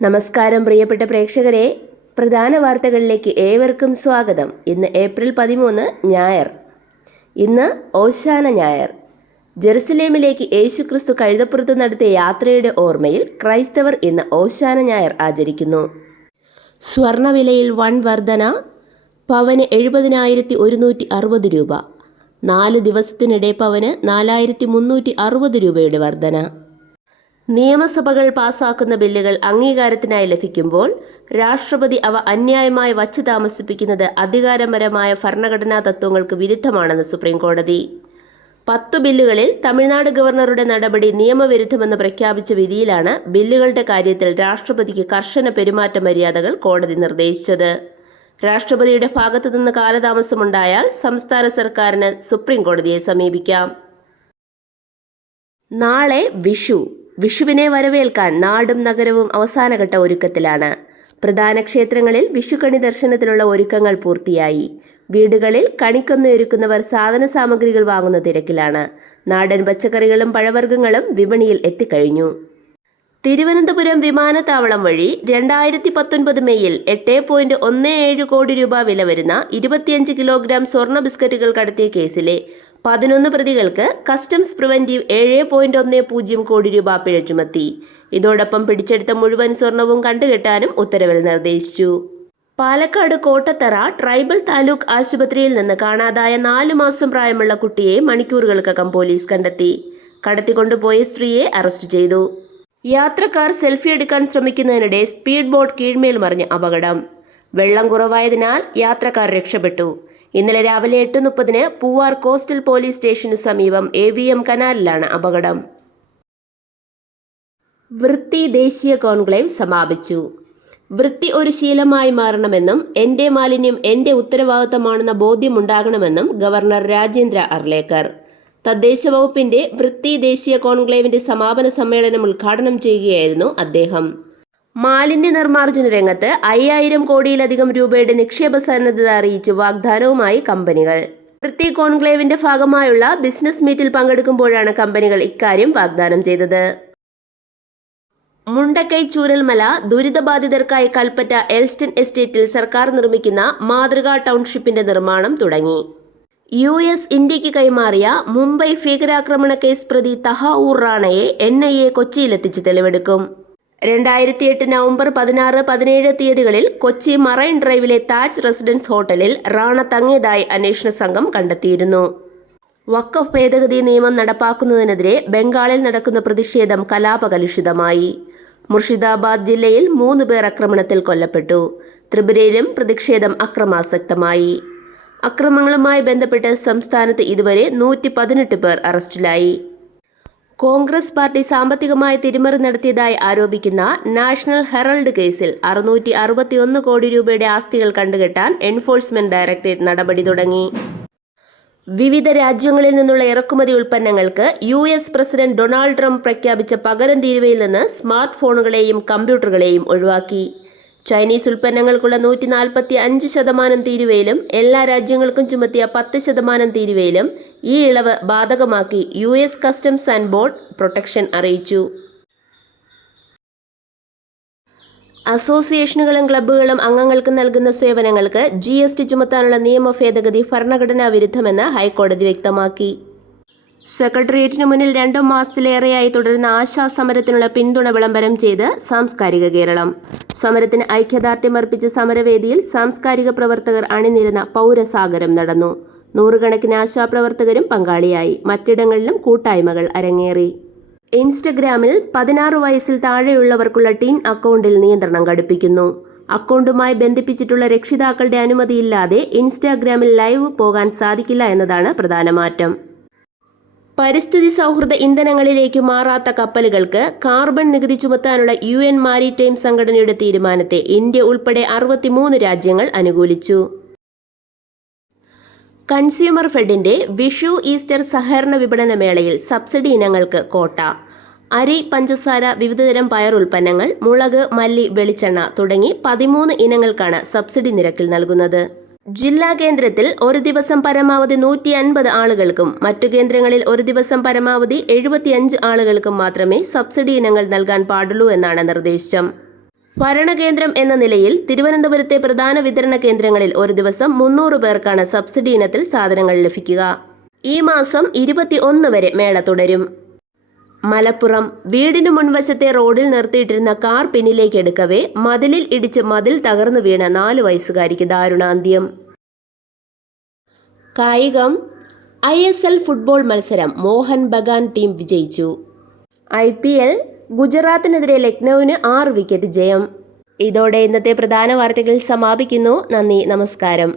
നമസ്കാരം പ്രിയപ്പെട്ട പ്രേക്ഷകരെ, പ്രധാന വാർത്തകളിലേക്ക് ഏവർക്കും സ്വാഗതം. ഇന്ന് ഏപ്രിൽ 13 ഞായർ. ഇന്ന് ഓശാന ഞായർ. ജെറുസലേമിലേക്ക് യേശുക്രിസ്തു കഴുതപ്പുറത്ത് നടത്തിയ യാത്രയുടെ ഓർമ്മയിൽ ക്രൈസ്തവർ ഇന്ന് ഓശാന ഞായർ ആചരിക്കുന്നു. സ്വർണവിലയിൽ വൻ വർധന. പവന് 70,160 രൂപ. 4 ദിവസത്തിനിടെ പവന് 4,360 രൂപയുടെ വർധന. നിയമസഭകൾ പാസാക്കുന്ന ബില്ലുകൾ അംഗീകാരത്തിനായി ലഭിക്കുമ്പോൾ രാഷ്ട്രപതി അവ അന്യായമായി വച്ചു താമസിപ്പിക്കുന്നത് അധികാരപരമായ ഭരണഘടനാ തത്വങ്ങൾക്ക് വിരുദ്ധമാണെന്ന് സുപ്രീം കോടതി. 10 ബില്ലുകളിൽ തമിഴ്നാട് ഗവർണറുടെ നടപടി നിയമവിരുദ്ധമെന്ന് പ്രഖ്യാപിച്ച വിധിയിലാണ് ബില്ലുകളുടെ കാര്യത്തിൽ രാഷ്ട്രപതിക്ക് കർശന പെരുമാറ്റ മര്യാദകൾ കോടതി നിർദ്ദേശിച്ചത്. രാഷ്ട്രപതിയുടെ ഭാഗത്തുനിന്ന് കാലതാമസമുണ്ടായാൽ സംസ്ഥാന സർക്കാരിന് സുപ്രീം കോടതിയെ സമീപിക്കാം. നാളെ വിഷു. വിഷുവിനെ വരവേൽക്കാൻ നാടും നഗരവും അവസാനഘട്ട ഒരുക്കത്തിലാണ്. പ്രധാന ക്ഷേത്രങ്ങളിൽ വിഷുക്കണി ദർശനത്തിനുള്ള ഒരുക്കങ്ങൾ പൂർത്തിയായി. വീടുകളിൽ കണിക്കൊന്നയൊരുക്കുന്നവർ സാധന സാമഗ്രികൾ വാങ്ങുന്ന തിരക്കിലാണ്. നാടൻ പച്ചക്കറികളും പഴവർഗ്ഗങ്ങളും വിപണിയിൽ എത്തിക്കഴിഞ്ഞു. തിരുവനന്തപുരം വിമാനത്താവളം വഴി 2019 മെയ്യിൽ 8.17 കോടി രൂപ വില വരുന്ന 25 കിലോഗ്രാം സ്വർണ്ണ ബിസ്ക്കറ്റുകൾ കടത്തിയ കേസിലെ 11 പ്രതികൾക്ക് കസ്റ്റംസ് പ്രിവന്റീവ് 7.10 കോടി രൂപ പിഴ ചുമത്തി. ഇതോടൊപ്പം പിടിച്ചെടുത്ത മുഴുവൻ സ്വർണവും കണ്ടുകെട്ടാനും ഉത്തരവിൽ നിർദ്ദേശിച്ചു. പാലക്കാട് കോട്ടത്തറ ട്രൈബൽ താലൂക്ക് ആശുപത്രിയിൽ നിന്ന് കാണാതായ 4 മാസം പ്രായമുള്ള കുട്ടിയെ മണിക്കൂറുകൾക്കകം പോലീസ് കണ്ടെത്തി. കടത്തിക്കൊണ്ടുപോയ സ്ത്രീയെ അറസ്റ്റ് ചെയ്തു. യാത്രക്കാർ സെൽഫി എടുക്കാൻ ശ്രമിക്കുന്നതിനിടെ സ്പീഡ് ബോട്ട് കീഴ്മേൽ മറിഞ്ഞ് അപകടം. വെള്ളം കുറവായതിനാൽ യാത്രക്കാർ രക്ഷപ്പെട്ടു. ഇന്നലെ രാവിലെ 8:30 പൂവാർ കോസ്റ്റൽ പോലീസ് സ്റ്റേഷനു സമീപം AVM കനാലിലാണ് അപകടം. വൃത്തി ദേശീയ കോൺക്ലേവ് സമാപിച്ചു. വൃത്തി ഒരു ശീലമായി മാറണമെന്നും എന്റെ മാലിന്യം എന്റെ ഉത്തരവാദിത്തമാണെന്ന ബോധ്യമുണ്ടാകണമെന്നും ഗവർണർ രാജേന്ദ്ര അർലേക്കർ. തദ്ദേശ വകുപ്പിന്റെ വൃത്തി ദേശീയ കോൺക്ലേവിന്റെ സമാപന സമ്മേളനം ഉദ്ഘാടനം ചെയ്യുകയായിരുന്നു അദ്ദേഹം. മാലിന്യ നിർമ്മാർജ്ജന രംഗത്ത് 5000 കോടിയിലധികം രൂപയുടെ നിക്ഷേപ സന്നദ്ധത അറിയിച്ച് വാഗ്ദാനവുമായി കമ്പനികൾ. വൃത്തി കോൺക്ലേവിന്റെ ഭാഗമായുള്ള ബിസിനസ് മീറ്റിൽ പങ്കെടുക്കുമ്പോഴാണ് കമ്പനികൾ ഇക്കാര്യം വാഗ്ദാനം ചെയ്തത്. മുണ്ടക്കൈ ചൂരൽമല ദുരിതബാധിതർക്കായി കൽപ്പറ്റ എൽസ്റ്റൺ എസ്റ്റേറ്റിൽ സർക്കാർ നിർമ്മിക്കുന്ന മാതൃകാ ടൗൺഷിപ്പിന്റെ നിർമ്മാണം തുടങ്ങി. US ഇന്ത്യക്ക് കൈമാറിയ മുംബൈ ഭീകരാക്രമണ കേസ് പ്രതി തഹാവൂർ റാണയെ NIA കൊച്ചിയിലെത്തിച്ച് തെളിവെടുക്കും. 2008 നവംബർ 16, 17 തീയതികളിൽ കൊച്ചി മറൈൻ ഡ്രൈവിലെ താജ് റെസിഡൻസ് ഹോട്ടലിൽ റാണ തങ്ങിയതായി അന്വേഷണ സംഘം കണ്ടെത്തിയിരുന്നു. വഖഫ് ഭേദഗതി നിയമം നടപ്പാക്കുന്നതിനെതിരെ ബംഗാളിൽ നടക്കുന്ന പ്രതിഷേധം കലാപകലുഷിതമായി. മുർഷിദാബാദ് ജില്ലയിൽ 3 പേർ ആക്രമണത്തിൽ കൊല്ലപ്പെട്ടു. ത്രിപുരയിലും പ്രതിഷേധം അക്രമാസക്തമായി. അക്രമങ്ങളുമായി ബന്ധപ്പെട്ട് സംസ്ഥാനത്ത് ഇതുവരെ 118 പേർ അറസ്റ്റിലായി. കോൺഗ്രസ് പാർട്ടി സാമ്പത്തികമായി തിരിമറി നടത്തിയതായി ആരോപിക്കുന്ന നാഷണൽ ഹെറൾഡ് കേസിൽ 661 കോടി രൂപയുടെ ആസ്തികൾ കണ്ടുകെട്ടാൻ എൻഫോഴ്സ്മെന്റ് ഡയറക്ടറേറ്റ് നടപടി തുടങ്ങി. വിവിധ രാജ്യങ്ങളിൽ നിന്നുള്ള ഇറക്കുമതി ഉൽപ്പന്നങ്ങൾക്ക് US പ്രസിഡന്റ് ഡൊണാൾഡ് ട്രംപ് പ്രഖ്യാപിച്ച പകരം തീരുവയിൽ നിന്ന് സ്മാർട്ട് ഫോണുകളെയും കമ്പ്യൂട്ടറുകളെയും ഒഴിവാക്കി. ചൈനീസ് ഉൽപ്പന്നങ്ങൾക്കുള്ള 145% തീരുവയിലും എല്ലാ രാജ്യങ്ങൾക്കും ചുമത്തിയ 10% തീരുവയിലും ഈ ഇളവ് ബാധകമാക്കി US customs and border protection അറിയിച്ചു. അസോസിയേഷനുകളും ക്ലബ്ബുകളും അംഗങ്ങൾക്ക് നൽകുന്ന സേവനങ്ങൾക്ക് GST ചുമത്താനുള്ള നിയമ ഭേദഗതി ഭരണഘടനാ വിരുദ്ധമെന്ന് ഹൈക്കോടതി വ്യക്തമാക്കി. സെക്രട്ടേറിയറ്റിനു മുന്നിൽ 2 മാസത്തിലേറെയായി തുടരുന്ന ആശാസമരത്തിനുള്ള പിന്തുണ വിളംബരം ചെയ്ത് സാംസ്കാരിക കേരളം. സമരത്തിന് ഐക്യദാർഢ്യമർപ്പിച്ച സമരവേദിയിൽ സാംസ്കാരിക പ്രവർത്തകർ അണിനിരന്ന പൗരസാഗരം നടന്നു. 100 കണക്കിന് ആശാപ്രവർത്തകരും പങ്കാളിയായി. മറ്റിടങ്ങളിലും കൂട്ടായ്മകൾ അരങ്ങേറി. ഇൻസ്റ്റഗ്രാമിൽ 16 വയസ്സിൽ താഴെയുള്ളവർക്കുള്ള ടീൻ അക്കൗണ്ടിൽ നിയന്ത്രണം ഘടിപ്പിക്കുന്നു. അക്കൗണ്ടുമായി ബന്ധിപ്പിച്ചിട്ടുള്ള രക്ഷിതാക്കളുടെ അനുമതിയില്ലാതെ ഇൻസ്റ്റാഗ്രാമിൽ ലൈവ് പോകാൻ സാധിക്കില്ല എന്നതാണ് പ്രധാന മാറ്റം. പരിസ്ഥിതി സൗഹൃദ ഇന്ധനങ്ങളിലേക്ക് മാറാത്ത കപ്പലുകൾക്ക് കാർബൺ നികുതി ചുമത്താനുള്ള UN മാരിടൈം സംഘടനയുടെ തീരുമാനത്തെ ഇന്ത്യ ഉൾപ്പെടെ 63 രാജ്യങ്ങൾ അനുകൂലിച്ചു. കൺസ്യൂമർ ഫെഡിന്റെ വിഷു ഈസ്റ്റർ സഹകരണ വിപണന മേളയിൽ സബ്സിഡി ഇനങ്ങൾക്ക് കോട്ട. അരി, പഞ്ചസാര, വിവിധതരം പയർ ഉൽപ്പന്നങ്ങൾ, മുളക്, മല്ലി, വെളിച്ചെണ്ണ തുടങ്ങി 13 ഇനങ്ങൾക്കാണ് സബ്സിഡി നിരക്കിൽ നൽകുന്നത്. ജില്ലാ കേന്ദ്രത്തിൽ ഒരു ദിവസം പരമാവധി 150 ആളുകൾക്കും മറ്റു കേന്ദ്രങ്ങളിൽ ഒരു ദിവസം പരമാവധി 75 ആളുകൾക്കും മാത്രമേ സബ്സിഡി ഇനങ്ങൾ നൽകാൻ പാടുള്ളൂ എന്നാണ് നിർദ്ദേശം. ഭരണകേന്ദ്രം എന്ന നിലയിൽ തിരുവനന്തപുരത്തെ പ്രധാന വിതരണ കേന്ദ്രങ്ങളിൽ ഒരു ദിവസം 300 പേർക്കാണ് സബ്സിഡി ഇനത്തിൽ സാധനങ്ങൾ ലഭിക്കുക. ഈ മാസം 21 വരെ മേള തുടരും. മലപ്പുറം വീടിനു മുൻവശത്തെ റോഡിൽ നിർത്തിയിട്ടിരുന്ന കാർ പിന്നിലേക്ക് എടുക്കവേ മതിലിൽ ഇടിച്ച് മതിൽ തകർന്നു വീണ 4 വയസ്സുകാരിക്ക് ദാരുണാന്ത്യം. കായികം. ISL ഫുട്ബോൾ മത്സരം മോഹൻ ബഗാൻ ടീം വിജയിച്ചു. IPL ഗുജറാത്തിനെതിരെ ലക്നൌവിന് 6 വിക്കറ്റ് ജയം. ഇതോടെ ഇന്നത്തെ പ്രധാന വാർത്തകൾ സമാപിക്കുന്നു. നന്ദി, നമസ്കാരം.